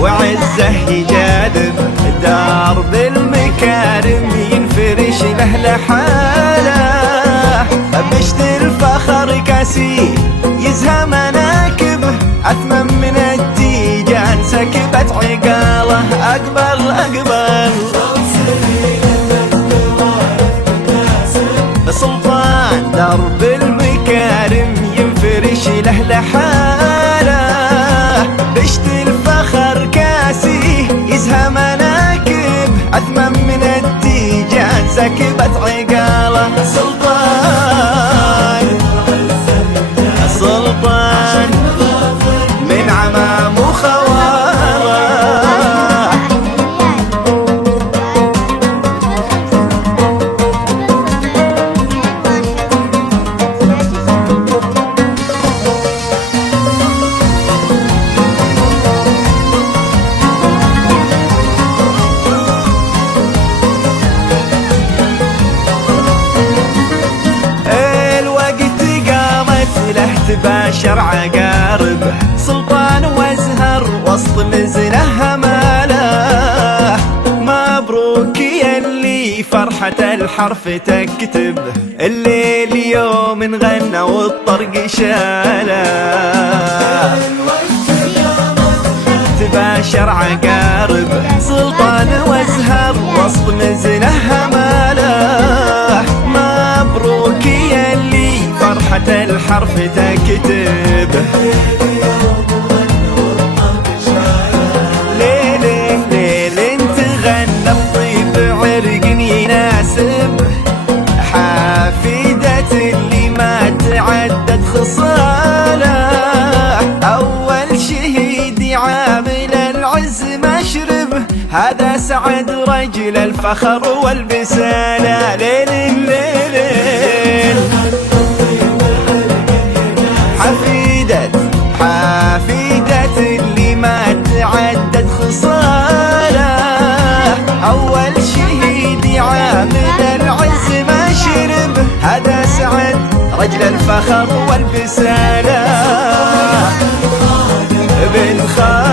وعزه يجاذب درب المكارم، ينفرش له لحاله بشت الفخر كاسي يزهى مناكبه، أثمن من التيجان سكبت عقاله أقبل أقبل. سلطان درب المكارم ينفرش له لحاله بشت الفخر كاسي يزهى مناكب، أثمن من التيجان سكبت عقاله. سلطان سلطان من عمام وخواله، تباشر عقارب سلطان وازهر وسط مزنه ماله. مبروك يلي فرحة الحرف تكتب، الليل يوم غنى والطرق شاله. تباشر عقارب سلطان وازهر وسط مزنه ماله. مبروك يلي فرحة الحرف تكتب، ليل ليل تغنى بطيب عرق يناسب، حافدة اللي ما تعدت خصاله. أول شهيد عامل العز مشرب، هذا سعد رجل الفخر والبسالة. ليل الليل حفيدة اللي ما تعدت خصاله. أول شهيد عامل العز مشرب، هذا سعد رجل الفخر والبسالة. بن خالد